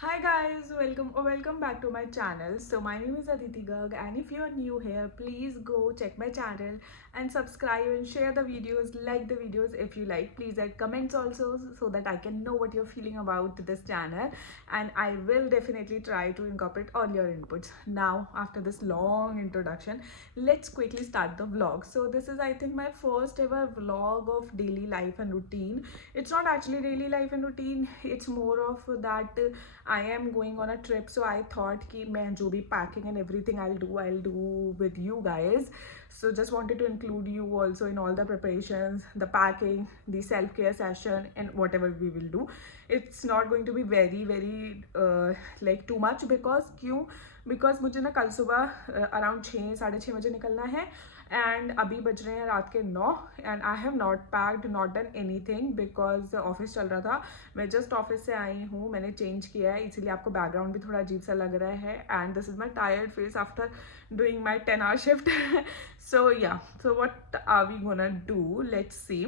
Hi guys, welcome back to my channel. So my name is Aditi Garg, and if you are new here, please go check my channel and subscribe and share the videos, like the videos if you like. Please add comments also so that I can know what you're feeling about this channel, and I will definitely try to incorporate all your inputs. Now after this long introduction, let's quickly start the vlog. So this is, I think, my first ever vlog of daily life and routine. It's not actually daily life and routine, it's more of that I am going on a trip, so I thought कि मैं जो भी packing and everything I'll do with you guys. So just wanted to include you also in all the preparations, the packing, the self-care session, and whatever we will do. It's not going to be very like too much because क्यों? Because मुझे ना कल सुबह around 6 साढ़े 6 बजे निकलना है and अभी बज रहे हैं रात के 9 and I have not packed not done any thing because office चल रहा था. मैं जस्ट ऑफिस से आई हूँ, मैंने चेंज किया है, इसीलिए आपको बैकग्राउंड भी थोड़ा अजीब सा लग रहा है and this is my tired face after doing my 10 hour shift. So yeah, so what are we gonna do, let's see.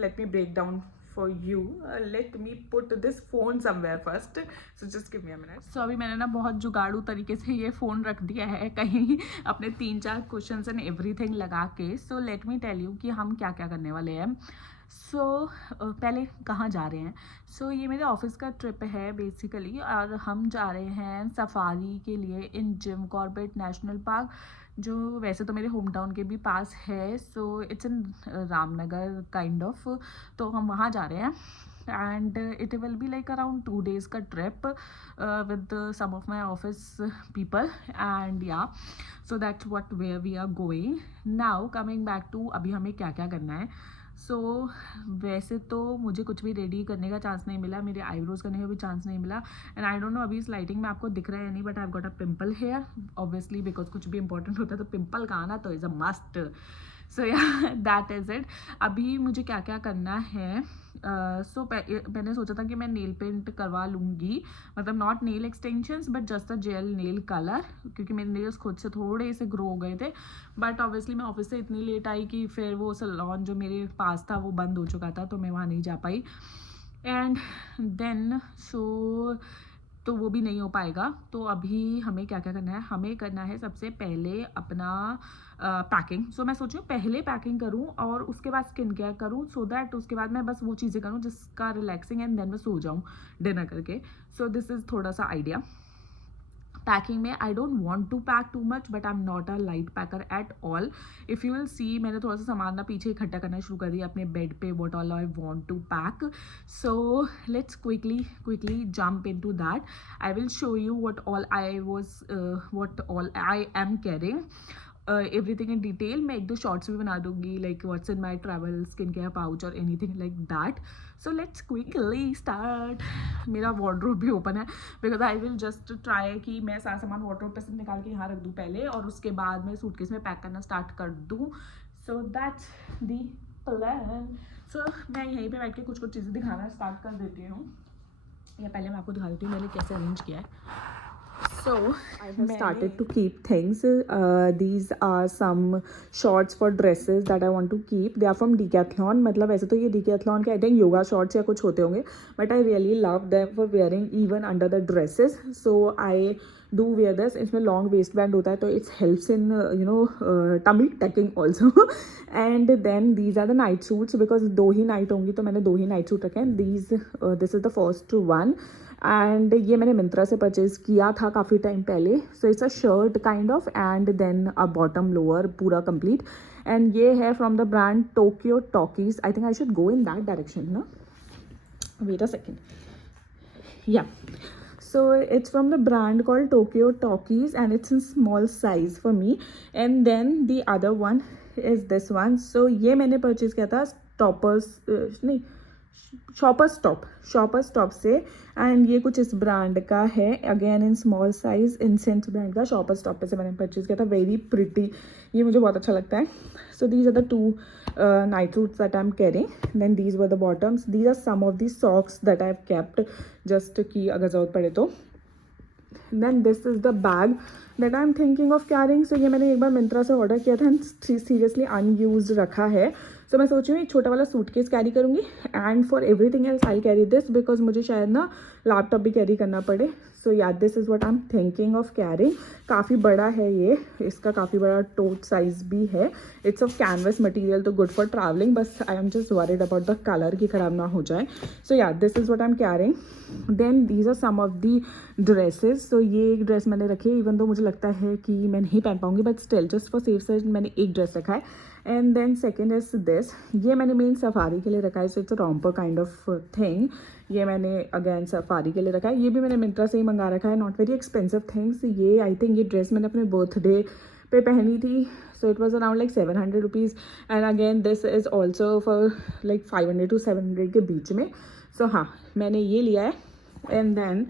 Let me break down for you. Let me put this phone somewhere first. So just give me a minute. So अभी मैंने ना बहुत जुगाड़ू तरीके से ये phone रख दिया है कहीं अपने 3-4 क्वेश्चंस एंड एवरीथिंग लगा के. So let me tell you कि हम क्या क्या करने वाले हैं. सो पहले कहाँ जा रहे हैं. सो ये मेरे ऑफिस का ट्रिप है बेसिकली, और हम जा रहे हैं सफारी के लिए इन जिम कॉर्बेट नेशनल पार्क, जो वैसे तो मेरे होम टाउन के भी पास है. So it's in Ramnagar kind of. तो हम वहाँ जा रहे हैं and it will be like around 2 days का trip with some of my office people and yeah. So that's what where we are going. Now coming back to अभी हमें क्या क्या करना है. सो वैसे तो मुझे कुछ भी रेडी करने का चांस नहीं मिला, मेरे आईब्रोज करने का भी चांस नहीं मिला एंड आई डोंट नो अभी इस लाइटिंग में आपको दिख रहा है या नहीं, but I have got a pimple here obviously because कुछ भी इंपॉर्टेंट होता है तो पिंपल का आना तो इज़ अ मस्ट. सो या दैट इज़ इट. अभी मुझे क्या क्या करना है. सो मैंने सोचा था कि मैं नेल पेंट करवा लूँगी, मतलब not nail extensions but just a jail nail colour, क्योंकि मेरे नेल्स खुद से थोड़े से ग्रो हो गए थे. बट ऑब्वियसली मैं ऑफिस से इतनी लेट आई कि फिर वो सैलून जो मेरे पास था वो बंद हो चुका था, तो मैं वहाँ नहीं जा पाई एंड देन सो तो वो भी नहीं हो पाएगा. तो अभी हमें क्या क्या करना है. हमें करना है सबसे पहले अपना पैकिंग. सो मैं सोच रही हूँ पहले पैकिंग करूँ और उसके बाद स्किन केयर करूँ, सो दैट उसके बाद मैं बस वो चीज़ें करूँ जिसका रिलैक्सिंग एंड देन मैं सो जाऊँ डिनर करके. सो दिस इज़ थोड़ा सा आइडिया. पैकिंग में I don't want to pack too much but I am not a light packer at all. If you will see मैंने थोड़ा सा सामान ना पीछे इकट्ठा करना शुरू कर दिया अपने बेड पे, what all I want to pack. So let's quickly jump into that. I will show you what all I am carrying everything in detail. मैं 1-2 शॉर्ट्स भी बना दूंगी like what's in my travel skin care pouch और anything like that. So let's quickly start. मेरा wardrobe भी open है because I will just try कि मैं सारा सामान वार्डरोब पे से निकाल के यहाँ रख दूँ पहले और उसके बाद मैं सूटकेस में पैक करना स्टार्ट कर दूँ. So that's the plan. सो मैं यहीं पे बैठ के कुछ कुछ चीज़ें दिखाना स्टार्ट कर देती हूँ, या पहले मैं आपको दिखा देती हूँ मैंने कैसे अरेंज किया है. So I have started to keep things. These are some shorts for dresses that I want to keep. They are from Decathlon. मतलब ऐसे तो ये Decathlon के I think yoga shorts या कुछ होते होंगे, but I really love them for wearing even under the dresses. So I do wear this. इसमें long waistband होता है तो it helps in tummy tucking also. And then these are the night suits because 2 he night होंगी तो मैंने 2 ही night suit रखे हैं. This is the first one. And ये मैंने मिंत्रा से परचेज़ किया था काफ़ी टाइम पहले. So it's a shirt kind of and then a bottom lower पूरा कंप्लीट. एंड ये है from the brand Tokyo Talkies. I think I should go in that direction ना. Wait a second. Yeah, so it's from the brand called Tokyo Talkies and it's in small size for me. And then the other one is this one. So ये मैंने purchase किया था नहीं shopper stop से. And ये कुछ इस brand का है, again in small size. Incense brand का शॉपर स्टॉप पे से मैंने परचेज़ किया था. वेरी प्रिटी, ये मुझे बहुत अच्छा लगता है. So these are the 2 night suits that I'm carrying. Then these were the bottoms. These are some of the socks that I've kept just कि अगर ज़रूरत पड़े तो. Then this is the bag that I'm thinking of carrying. So ये मैंने एक बार मिंत्रा से order किया था, सीरियसली अनयूज्ड रखा है. सो मैं सोच रही हूँ एक छोटा वाला सूटकेस कैरी करूँगी and for everything else I carry this because मुझे शायद ना लैपटॉप भी कैरी करना पड़े. सो yeah this is what I am thinking of carrying. काफ़ी बड़ा है ये, इसका काफ़ी बड़ा टोट साइज़ भी है. इट्स ऑफ कैनवस मटेरियल तो गुड फॉर ट्रैवलिंग. बस I am just worried about the colour कि ख़राब ना हो जाए. So yeah this is what I am carrying. Then these are some of the dresses. सो ये एक ड्रेस मैंने रखी है, इवन तो मुझे लगता है कि मैं नहीं पहन पाऊँगी, but still just for safe side मैंने एक ड्रेस रखा है. And then second is this, ये मैंने मेन सफारी के लिए रखा है. So it's a romper kind of thing. ये मैंने अगेन सफारी के लिए रखा है. ये भी मैंने मिंत्रा से ही मंगा रखा है. Not very expensive things. ये आई थिंक ये ड्रेस मैंने अपने बर्थडे पे पहनी थी. So it was around like 700 rupees. And again this is also for like 500 to 700 के बीच में. सो हाँ, मैंने ये लिया है. एंड देन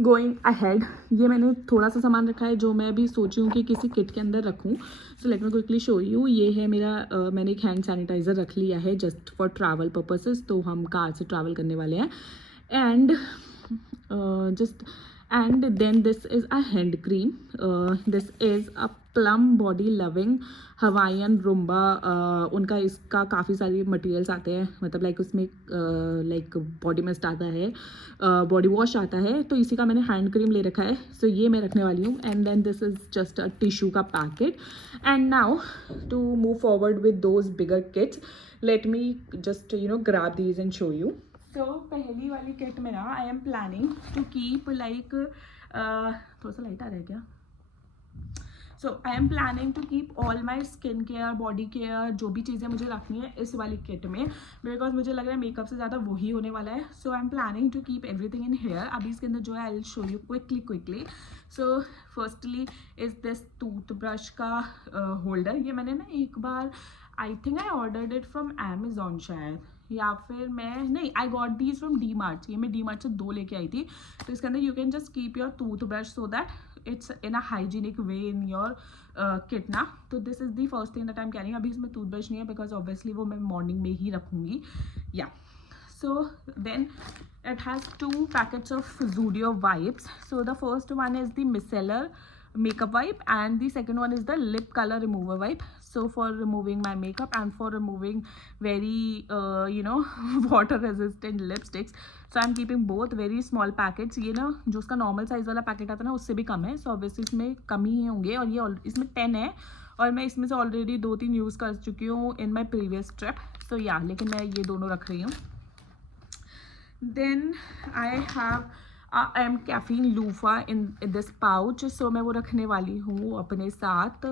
गोइंग अहेड, ये मैंने थोड़ा सा सामान रखा है जो मैं अभी सोची हूँ कि किसी किट के अंदर रखूँ. सो let me quickly show you. ये है मेरा मैंने एक हैंड सैनिटाइज़र रख लिया है जस्ट फॉर ट्रैवल पर्पसेस. तो हम कार से ट्रैवल करने वाले हैं. And and then this is a hand cream. This is a plum body loving Hawaiian rumba. उनका इसका काफ़ी सारे मटेरियल्स आते हैं, मतलब लाइक उसमें लाइक बॉडी मिस्ट आता है, बॉडी वॉश आता है. तो इसी का मैंने हैंड क्रीम ले रखा है. सो ये मैं रखने वाली हूँ. And then this is just a tissue का packet. And now to move forward with those bigger kits, let me just grab these and show you. तो पहली वाली किट में ना I am planning to keep like थोड़ा सा light आ रहा है क्या. So I am planning to keep all my skin care, body care, जो भी चीज़ें मुझे रखनी है इस वाली किट में, बिकॉज मुझे लग रहा है मेकअप से ज़्यादा वही होने वाला है. So I am planning to keep everything in here. अभी इसके अंदर जो है I will show you quickly. So firstly is this toothbrush का होल्डर. ये मैंने ना एक बार I think I ordered it from Amazon शायद, या फिर मैं नहीं, I got these from D Mart. ये मैं डी मार्ट से 2 लेके आई थी. तो इसके अंदर you can just keep your toothbrush so that it's in a hygienic way in your kit ना. तो this is the first thing that I am carrying. अभी इसमें टूथब्रश नहीं है बिकॉज ऑब्वियसली वो मैं मॉर्निंग में ही रखूँगी. या so then it has 2 packets of Zudio wipes. So the first one is the micellar makeup wipe and the second one is the lip color remover wipe. So for removing my makeup and for removing very water resistant lipsticks. So I'm keeping both very small packets. ये ना जो उसका normal size वाला packet आता है ना उससे भी कम है. So obviously इसमें कम ही होंगे. और ये इसमें 10 है और मैं इसमें से ऑलरेडी 2-3 यूज़ कर चुकी हूँ इन माई प्रीवियस ट्रिप. सो या लेकिन मैं ये दोनों रख रही हूँ. Then I have caffeine loofah in this pouch. So मैं वो रखने वाली हूँ अपने साथ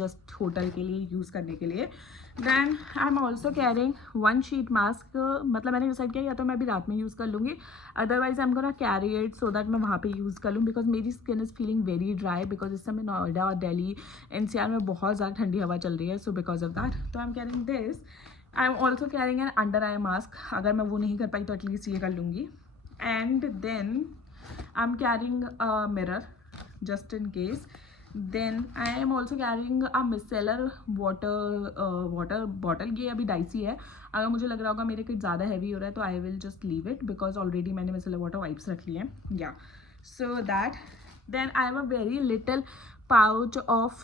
जस्ट होटल के लिए यूज़ करने के लिए. Then I'm also carrying 1 sheet mask. मतलब मैंने डिसाइड किया या तो मैं अभी रात में यूज़ कर लूँगी, otherwise I'm gonna carry it so that मैं वहाँ पे यूज़ कर लूँ. बिकॉज मेरी skin is feeling very dry because इस समय नोएडा और दिल्ली NCR में बहुत ज़्यादा ठंडी हवा चल रही है. सो बिकॉज ऑफ दैट तो I am carrying this. I am also carrying an under eye mask. अगर मैं वो नहीं कर पाई तो एटलीस्ट ये कर लूँगी. And then I am carrying a mirror just in case. Then I am also carrying a micellar water bottle. ये अभी डाइसी है. अगर मुझे लग रहा होगा मेरे किट ज़्यादा हैवी हो रहा है तो I will just leave it because already मैंने मिसेलर वाटर वाइप्स रख लिए हैं. Yeah so that. Then I have a very little pouch of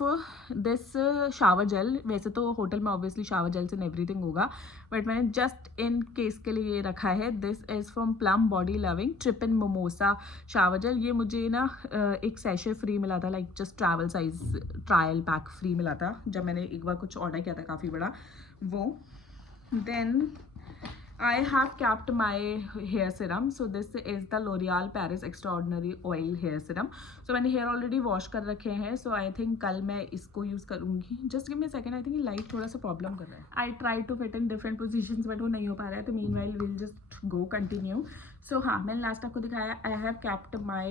this shower gel. वैसे तो होटल में obviously shower gels and everything होगा, बट मैंने just in case के लिए ये रखा है. This is from Plum body loving trip in mimosa shower gel. ये मुझे ना एक सैशे फ्री मिला था, like just travel size trial pack free मिला था जब मैंने एक बार कुछ ऑर्डर किया था काफ़ी बड़ा वो. Then I have kept my hair serum. So this is the L'Oreal Paris Extraordinary Oil Hair Serum. So मैंने hair already wash कर रखे हैं. So I think कल मैं इसको यूज़ करूँगी. Just give me a second. I think ये light थोड़ा सा problem कर रहा है. I try to fit in different positions but वो नहीं हो पा रहा है. तो meanwhile we'll just go continue. So हाँ, मैंने last आपको दिखाया. I have kept my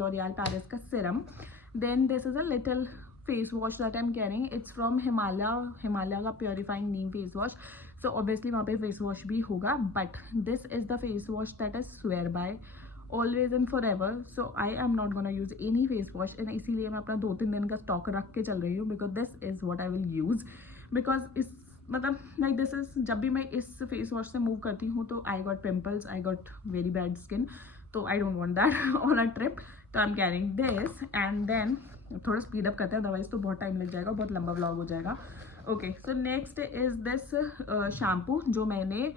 L'Oreal Paris का serum. Then this is a little face wash that I'm carrying. It's from Himalaya का purifying neem face wash. So obviously वहाँ पे face wash भी होगा, but this is the face wash that is swear by always and for ever. So I am not gonna use any face wash and इसीलिए मैं अपना 2-3 दिन का stock रख के चल रही हूँ because this is what I will use. Because इस मतलब लाइक दिस इज़ जब भी मैं इस फेस वॉश से मूव करती हूँ तो I got pimples, I got very bad skin. तो I don't want that on a trip. तो I am carrying this. And then थोड़ा स्पीड अप करते हैं, अदरवाइज तो बहुत टाइम लग जाएगा, बहुत लंबा ब्लॉग हो जाएगा. Okay, so next is this shampoo जो मैंने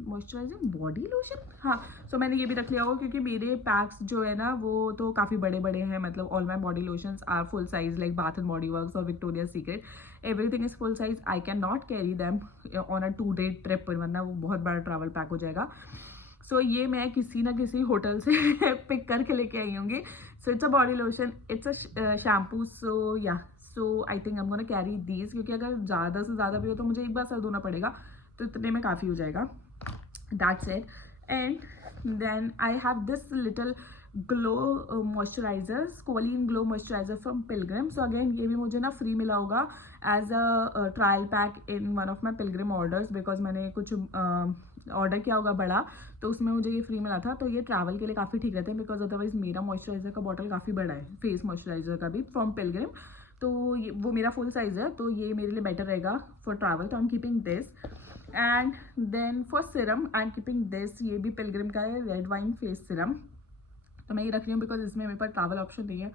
मॉइस्चराइजिंग बॉडी लोशन, हाँ, सो मैंने ये भी रख लिया होगा क्योंकि मेरे पैक्स जो है ना वो तो काफ़ी बड़े बड़े हैं, मतलब all my body lotions are full size like bath and body works और Victoria secret, everything is full size. I can not carry them on a 2-day trip, वरना वो बहुत बड़ा ट्रैवल पैक हो जाएगा. सो ये मैं किसी ना किसी होटल से पिक करके लेके आई होंगी. So it's a body lotion, it's a shampoo. So yeah, so I think I am gonna carry these, क्योंकि अगर ज़्यादा से ज़्यादा भी हो तो मुझे एक बार सर धोना पड़ेगा, तो इतने में काफ़ी हो जाएगा. That's it. And then I have this little glow moisturizer, Squalene Glow Moisturizer from Pilgrim. So again ये भी मुझे ना फ्री मिला होगा as a trial pack in one of my Pilgrim orders, because मैंने कुछ ऑर्डर किया होगा बड़ा, तो उसमें मुझे ये फ्री मिला था. तो ये ट्रैवल के लिए काफ़ी ठीक रहते हैं, बिकॉज अदरवाइज मेरा मॉइस्चराइजर का बॉटल काफ़ी बड़ा है, फेस मॉइस्चराइजर का भी फ्रॉम पिलग्रिम. तो ये वो मेरा फुल साइज है, तो ये मेरे लिए बेटर रहेगा फॉर ट्रैवल. तो I am keeping this. And then for serum I am keeping this, ये भी पिलग्रिम का है, रेड वाइन फेस सिरम. तो मैं ये रख रही हूँ बिकॉज इसमें मेरे पास ट्रैवल ऑप्शन नहीं है,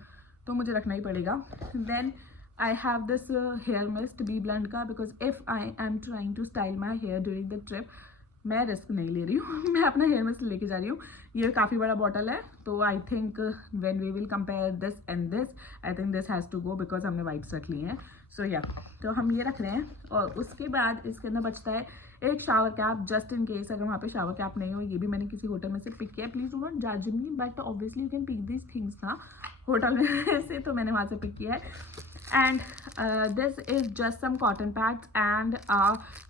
तो मुझे रखना ही पड़ेगा. Then I have this hair mist B blend का, because if I am trying to style my hair during the trip, मैं रिस्क नहीं ले रही हूँ, मैं अपना हेयर मिस्ट लेके जा रही हूँ. ये काफ़ी बड़ा बॉटल है, तो I think when we will compare this and this, I think this has to go, because हमने वाइप्स रख ली हैं. सो या, तो हम ये रख रहे हैं. और उसके बाद इसके अंदर बचता है एक shower cap, just in case अगर वहाँ पे शावर कैप नहीं हो. ये भी मैंने किसी होटल में से पिक किया, प्लीज़ डू नॉट जज me, but obviously you can pick this things ना होटल में से, तो मैंने वहाँ से पिक किया है. And this is just some cotton pads and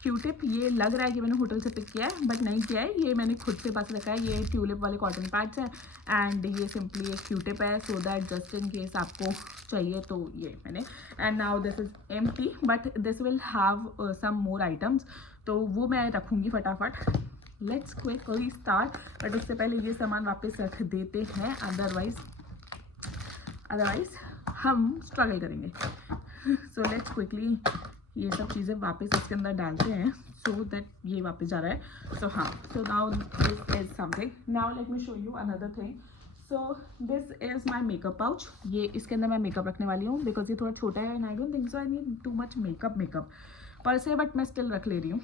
Q-tip. ये लग रहा है कि मैंने होटल से पिक किया है, बट नहीं किया है, ये मैंने खुद से पास रखा है. ये ट्यूलिप वाले कॉटन पैड्स हैं, एंड ये सिंपली एक क्यूटिप है, so that just in case आपको चाहिए तो ये मैंने. And now this is empty, but this will have some more items, तो वो मैं रखूँगी फटाफट. लेट्स क्विकली स्टार्ट, बट उससे पहले ये सामान वापस रख देते हैं, अदरवाइज हम स्ट्रगल करेंगे. सो लेट्स क्विकली ये सब चीज़ें वापस इसके अंदर डालते हैं, सो दैट ये वापस जा रहा है. सो हाँ, so now this is something. Now let me show you another thing. So this is my makeup pouch. ये इसके अंदर मैं मेकअप रखने वाली हूँ, बिकॉज ये थोड़ा छोटा है, and I don't think so I need too much makeup per se, but मैं स्टिल रख ले रही हूँ.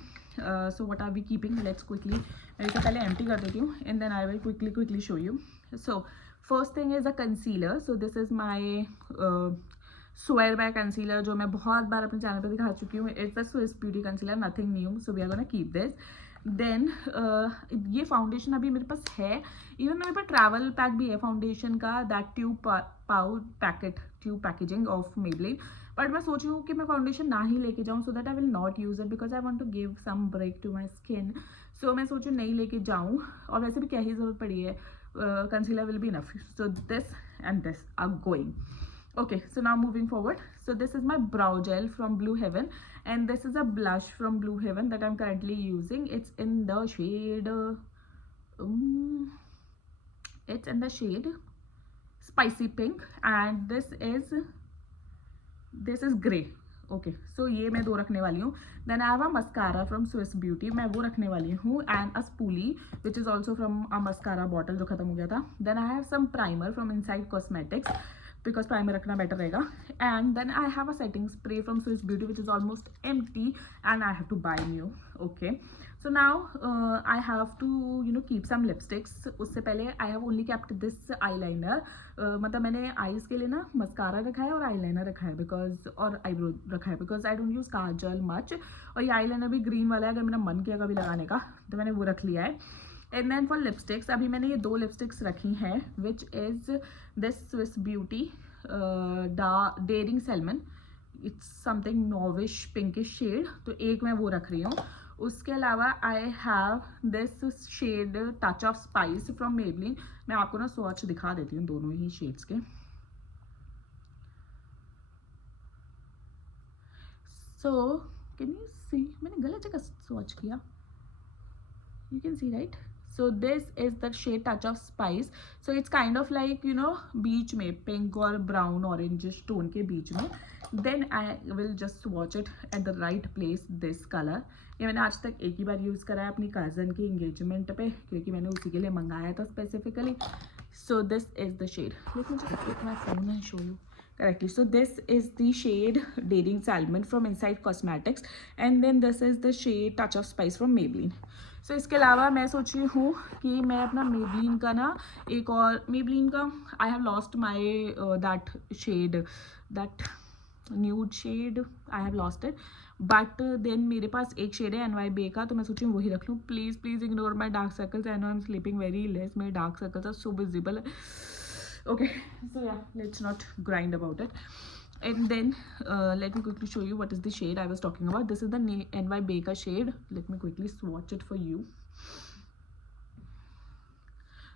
So what are we keeping, let's quickly, मैं इसे पहले एम्प्टी कर देती हूँ, and then I will quickly show you. So first thing is a concealer. So this is my swear by concealer, जो मैं बहुत बार अपने चैनल पे दिखा चुकी हूँ. It's a Swiss beauty concealer, nothing new, so we are gonna keep this. Then ये foundation अभी मेरे पास है, इवन मेरे पास ट्रैवल पैक भी है फाउंडेशन का, that tube packaging of Maybelline. But मैं सोच रही हूँ कि मैं फाउंडेशन ना ही लेके जाऊँ, so that I will not use it, because I want to give some break to my skin. So मैं सोचूँ नहीं लेके जाऊँ, और वैसे भी क्या ही ज़रूरत पड़ी है, concealer will be enough. So this and this are going. Okay, so now moving forward. So this is my brow gel from Blue Heaven, and this is a blush from Blue Heaven that I'm currently using. It's in the shade spicy pink, and this is gray. Okay, so ये मैं दो रखने वाली हूँ. Then I have a mascara from Swiss Beauty, मैं वो रखने वाली हूँ, and a spoolie which is also from a mascara bottle जो खत्म हो गया था. Then I have some primer from Insight cosmetics, because primer रखना बेटर रहेगा. And then I have a setting spray from Swiss Beauty which is almost empty, and I have to buy new. Okay, so now I have to keep some lipsticks. उससे पहले I have only kept this eyeliner, मतलब मैंने eyes के लिए ना mascara रखा है और आई लाइनर रखा है, बिकॉज और आईब्रो रखा है, because I don't use Kajal much. और ये आई लाइनर भी ग्रीन वाला है, अगर मेरा मन किया कभी लगाने का तो मैंने वो रख लिया है. एंड देन फॉर लिपस्टिक्स, अभी मैंने ये दो लिपस्टिक्स रखी हैं, which is this Swiss Beauty daring salmon. It's something nudish pinkish shade, तो एक मैं वो रख रही हूँ. उसके अलावा I have this shade touch of spice from Maybelline. मैं आपको ना स्वॉच दिखा देती हूँ दोनों ही शेड्स के. सो कैन यू सी, मैंने गलत जगह स्वॉच किया, you can see right. So this is the shade touch of spice. So it's kind of like बीच में पिंक और ब्राउन ऑरेंजिश टोन के बीच में. Then I will just swatch it at the right place. This color ये मैंने आज तक एक ही बार use करा है अपनी कज़न की इंगेजमेंट पे, क्योंकि मैंने उसी के लिए मंगाया था specifically. So this is the shade. Let me just take my phone and show you. correctly. So this is the shade Daring Salmon from Inside Cosmetics, and then this is the shade Touch of Spice from Maybelline. So इसके अलावा मैं सोच रही हूँ कि मैं अपना Maybelline का ना एक और Maybelline का I have lost my that shade, that nude shade I have lost it, but then मेरे पास एक शेड है NY Bay का, तो मैं सोची वही रख लूँ. Please please ignore my dark circles. I know I am sleeping very less. मेरे dark circles are so visible. Okay, so yeah, let's not grind about it. And then let me quickly show you what is the shade I was talking about. This is the NY Bay ka shade. Let me quickly swatch it for you.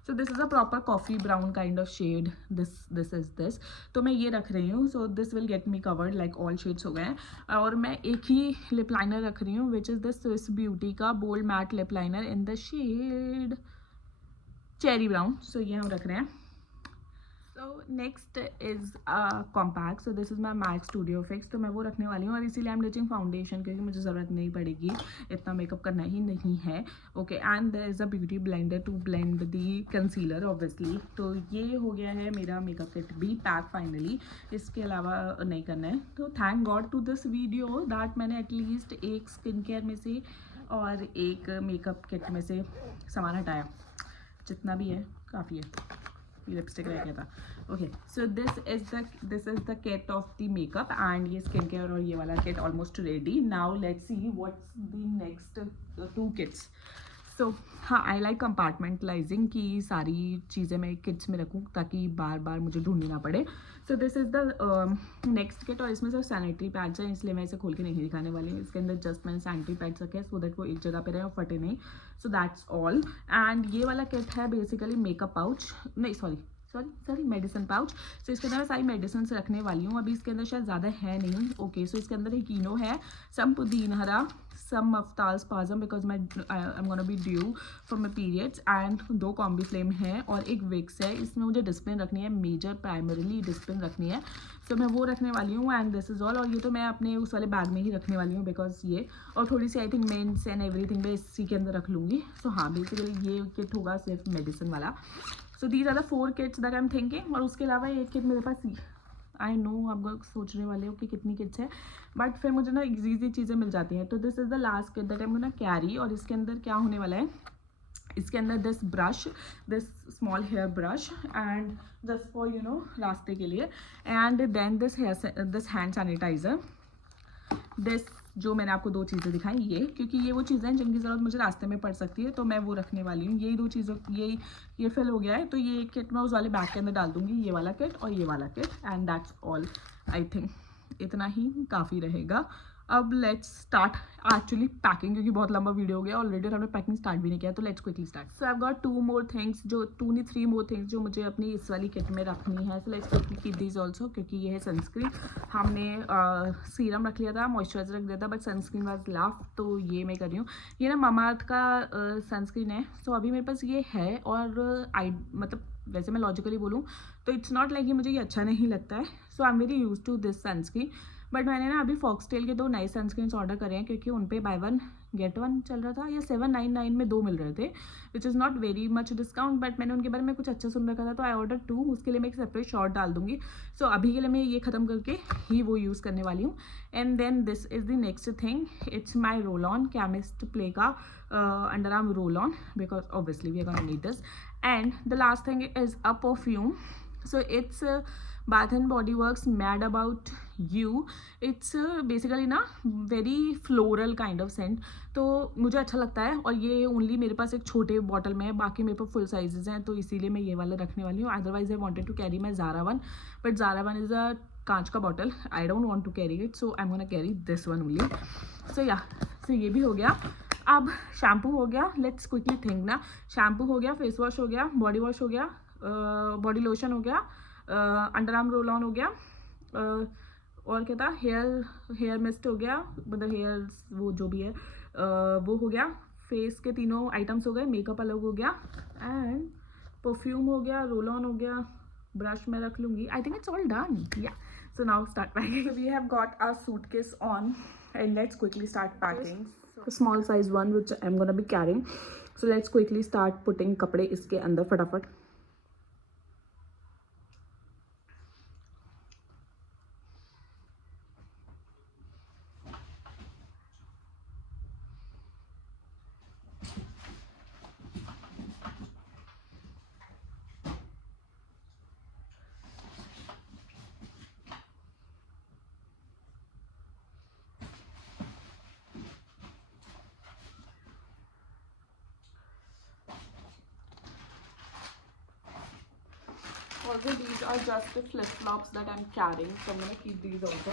So this is a proper coffee brown kind of shade. This is this. तो मैं ये रख रही हूँ. So this will get me covered like all shades हो गए हैं. और मैं एक ही lip liner रख रही हूँ, which is the Swiss Beauty का bold matte lip liner in the shade cherry brown. So ये हम रख रहे हैं. So next is compact. So this is my MAC Studio Fix. तो मैं वो रखने वाली हूँ, और इसीलिए I'm touching foundation क्योंकि मुझे ज़रूरत नहीं पड़ेगी, इतना मेकअप करना ही नहीं है. Okay, and there is a beauty blender to blend the concealer obviously. तो ये हो गया है मेरा मेकअप किट भी पैक फाइनली. इसके अलावा नहीं करना है. तो thank God to this video that मैंने एटलीस्ट एक स्किन केयर में से और एक मेकअप किट में से सामान हटाया. जितना भी है काफ़ी है. लिपस्टिक रह गया था. Okay, so this is the kit of the makeup, and ये स्किन केयर और ये वाला kit almost ready. Now let's see what's the next 2 kits. So हाँ, आई लाइक कंपार्टमेंटलाइजिंग कि सारी चीज़ें मैं किट्स में रखूँ ताकि बार बार मुझे ढूंढनी ना पड़े. सो this is the next kit, और इसमें सिर्फ सैनिटरी पैड्स हैं, इसलिए मैं इसे खोल के नहीं दिखाने वाली हूँ. इसके अंदर जस्ट मैंने सैनिटरी पैड्स रखे हैं सो दैट वो एक जगह पे रहे और फटे नहीं. So that's all. एंड ये वाला किट है बेसिकली मेकअप पाउच, नहीं सॉरी मेडिसिन पाउच. सो इसके अंदर मैं सारी मेडिसिन रखने वाली हूँ. अभी इसके अंदर शायद ज़्यादा है नहीं. ओके, सो इसके अंदर एक कीनो है, सम पुदीन हरा, some Maftal spasm because I'm gonna be due for my periods, and 2 combi flame है और एक विक्स है. इसमें मुझे डिस्प्लिन रखनी है, मेजर प्राइमरीली डिस्प्लिन रखनी है. तो मैं वो रखने वाली हूँ, एंड दिस इज़ ऑल. और ये तो मैं अपने उस वाले बैग में ही रखने वाली हूँ बिकॉज ये, और थोड़ी सी I think men's and everything मैं इसी के अंदर रख लूँगी. सो हाँ, बेसिकली ये किट होगा सिर्फ मेडिसिन वाला. So these are the 4 kits that I am thinking. और उसके अलावा एक किट मेरे पास, आई नो आप लोग सोचने वाले हो कि कितनी किट्स है, बट फिर मुझे ना इजी चीज़ें मिल जाती हैं. तो this is the last kit that I am gonna carry. और इसके अंदर क्या होने वाला है, इसके अंदर this brush, this small hair brush, and just for you know रास्ते के लिए, and then this hand sanitiser. This जो मैंने आपको 2 चीज़ें दिखाई, ये क्योंकि ये वो चीज़ें हैं जिनकी ज़रूरत मुझे रास्ते में पड़ सकती है, तो मैं वो रखने वाली हूँ. यही 2 चीज़ों, ये फिल हो गया है. तो ये किट मैं उस वाले बैग के अंदर डाल दूँगी, ये वाला किट और ये वाला kit, and that's all. I think इतना ही काफ़ी रहेगा. अब लेट्स स्टार्ट एक्चुअली पैकिंग, क्योंकि बहुत लंबा वीडियो हो गया ऑलरेडी और हमने पैकिंग स्टार्ट भी नहीं किया. तो let's quickly start. So I have got 2 more things, जो 2 नहीं 3 मोर थिंग्स जो मुझे अपनी इस वाली किट में रखनी है. सो let's quickly keep these also, क्योंकि ये है सनस्क्रीन. हमने सीरम रख लिया था, मॉइस्चराइजर रख दिया था, बट सनस्क्रीन वाज लास्ट, तो ये मैं कर रही हूँ. ये ना ममाअर्थ का सनस्क्रीन है. सो अभी मेरे पास ये है, और मतलब वैसे मैं लॉजिकली बोलूँ तो इट्स नॉट लाइक मुझे ये अच्छा नहीं लगता है. So I am very use to this sunscreen, but मैंने ना अभी फॉक्सटेल के 2 नए सनस्क्रीन्स ऑर्डर करे हैं, क्योंकि उन पे बाय 1 गेट 1 चल रहा था, या 799 में 2 मिल रहे थे, which is not very much discount. But मैंने उनके बारे में कुछ अच्छा सुन रखा था, तो आई ऑर्डर 2. उसके लिए मैं एक सेपरेट शॉर्ट डाल दूँगी. सो अभी के लिए मैं ये ख़त्म करके ही वो यूज़ करने वाली हूँ. And then this is the next thing, it's my roll on chemist play का under arm roll on, because obviously we are gonna need this. And the last thing is a perfume. So it's Bath and Body Works Mad About You. It's basically ना very floral kind of scent, तो मुझे अच्छा लगता है. और ये only मेरे पास एक छोटे बॉटल में है, बाकी मेरे पास फुल साइजेस हैं, तो इसीलिए मैं ये वाला रखने वाली हूँ. Otherwise I wanted to carry my Zara one, but Zara one is a कांच का bottle. I don't want to carry it, so I am gonna carry this one only. So yeah, so ये भी हो गया. अब shampoo हो गया. Let's quickly think ना. शैम्पू हो गया, फेस वॉश हो गया, बॉडी वॉश हो गया, बॉडी लोशन हो गया, अंडर आर्म रोल ऑन हो गया, और क्या था, हेयर मिस्ट हो गया, मतलब हेयर वो जो भी है वो हो गया. फेस के 3 आइटम्स हो गए, मेकअप अलग हो गया, एंड परफ्यूम हो गया, रोल ऑन हो गया, ब्रश मैं रख लूँगी. I think it's all done. Yeah, so now start packing. We have got our suitcase on, and let's quickly start packing. Small size one which I am gonna be carrying. So let's quickly start putting कपड़े इसके अंदर फटाफट. Also, these are just the flip-flops that I'm carrying, so I'm gonna keep these also.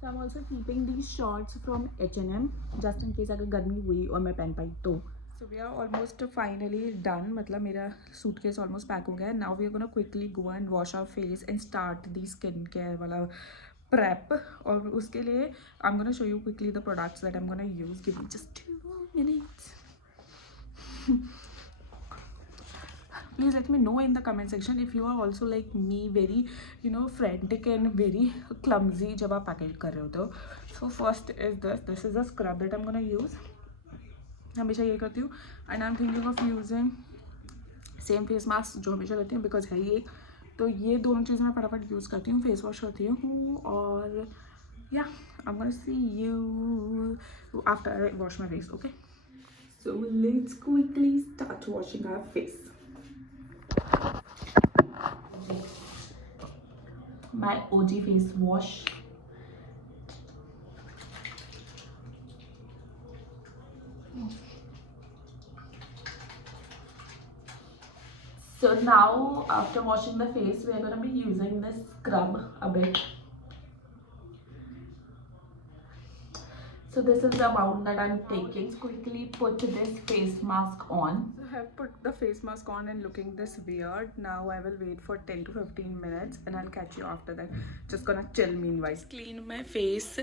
So I'm also keeping these shorts from H&M just in case अगर गर्मी हुई और मैं पहन पाई तो. So we are almost finally done. मतलब मेरा suitcase almost pack हो गया है. Now we are gonna quickly go and wash our face and start the skincare वाला prep. और उसके लिए I'm gonna show you quickly the products that I'm gonna use. Give me just 2 minutes. Please let me know in the comment section if you are also like me, very frantic and very clumsy जब आप package कर रहे होते हो. So first is this is a scrub that I'm gonna use. हमेशा ये करती हूँ. And I'm thinking of using same face mask जो हमेशा करती हूँ because है ही एक. तो ये दोनों चीज़ें मैं फटाफट यूज़ करती हूँ. फेस वॉश करती हूँ और yeah, I'm gonna see you after I wash my face. Okay, so let's quickly start washing our face. My OG face wash. So now after washing the face, we are going to be using this scrub a bit. So this is the amount that I'm taking. Let's quickly put this face mask on. So I have put the face mask on and looking this weird. Now I will wait for 10 to 15 minutes and I'll catch you after that. Just gonna chill meanwhile. Clean my face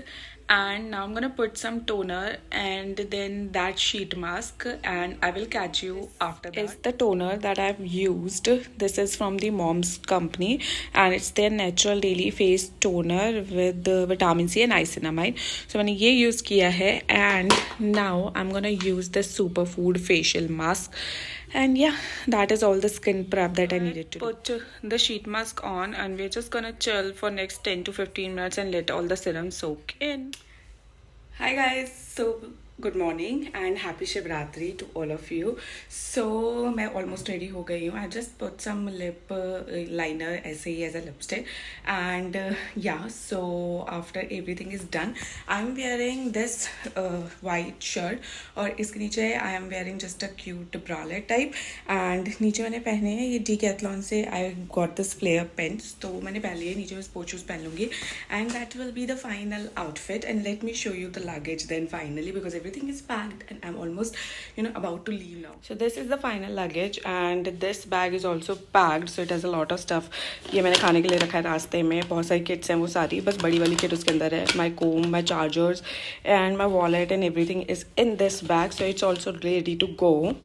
and now I'm gonna put some toner and then that sheet mask and I will catch you after that. It's the toner that I've used. This is from the Mom's company and it's their natural daily face toner with vitamin C and niacinamide. So मैंने ये use किया है and now I'm gonna use the superfood facial mask and yeah, that is all the skin prep that I needed to put the sheet mask on and we're just gonna chill for next 10 to 15 minutes and let all the serum soak in. Hi guys, so good morning and happy Shivratri to all of you. So मैं almost ready हो गई हूँ. I just put some lip liner ऐसे ही as a lipstick and yeah, so after everything is done I'm wearing this white shirt और इसके नीचे I am wearing just a cute bralette type and नीचे मैंने पहने हैं ये Decathlon से I got this flare pants तो मैंने पहन लिए. नीचे मैं sports shoes पहन लूँगी and that will be the final outfit and let me show you the luggage then finally because everything is packed and I'm almost about to leave now. So this is the final luggage and this bag is also packed so it has a lot of stuff. ये मैंने खाने के लिए रखा है रास्ते में. बहुत सारी किट्स हैं वो सारी बस बड़ी वाली किट उसके अंदर है. My comb, my chargers and my wallet and everything is in this bag so it's also ready to go.